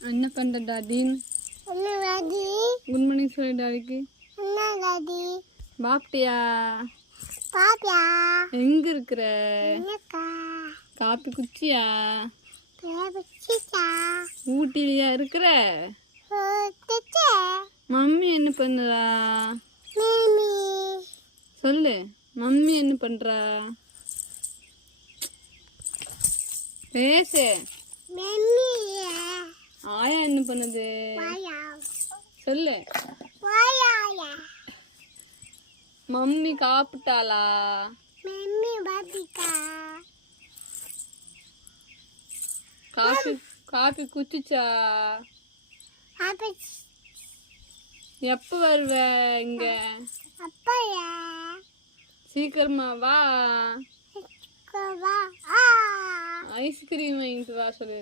என்ன பண்ற daddy? Good morning சொல்லு டாடிக்கு. பாப்டியா? எங்க இருக்கிற? காப்பி குச்சியா? ஊட்டிலியா இருக்கிற? மம்மி என்ன பண்ணுறா? சொல்லு, மம்மி என்ன பண்றா? பேசு. ஆயா என்ன பண்ணுது? சொல்லு. மம்மி காப்பிட்டாளா? காப்பி குச்சிச்சா? எப்ப வருவ இங்க? சீக்கிரமா வா. ஐஸ்கிரீம் வாங்கிட்டு வா சொல்லு.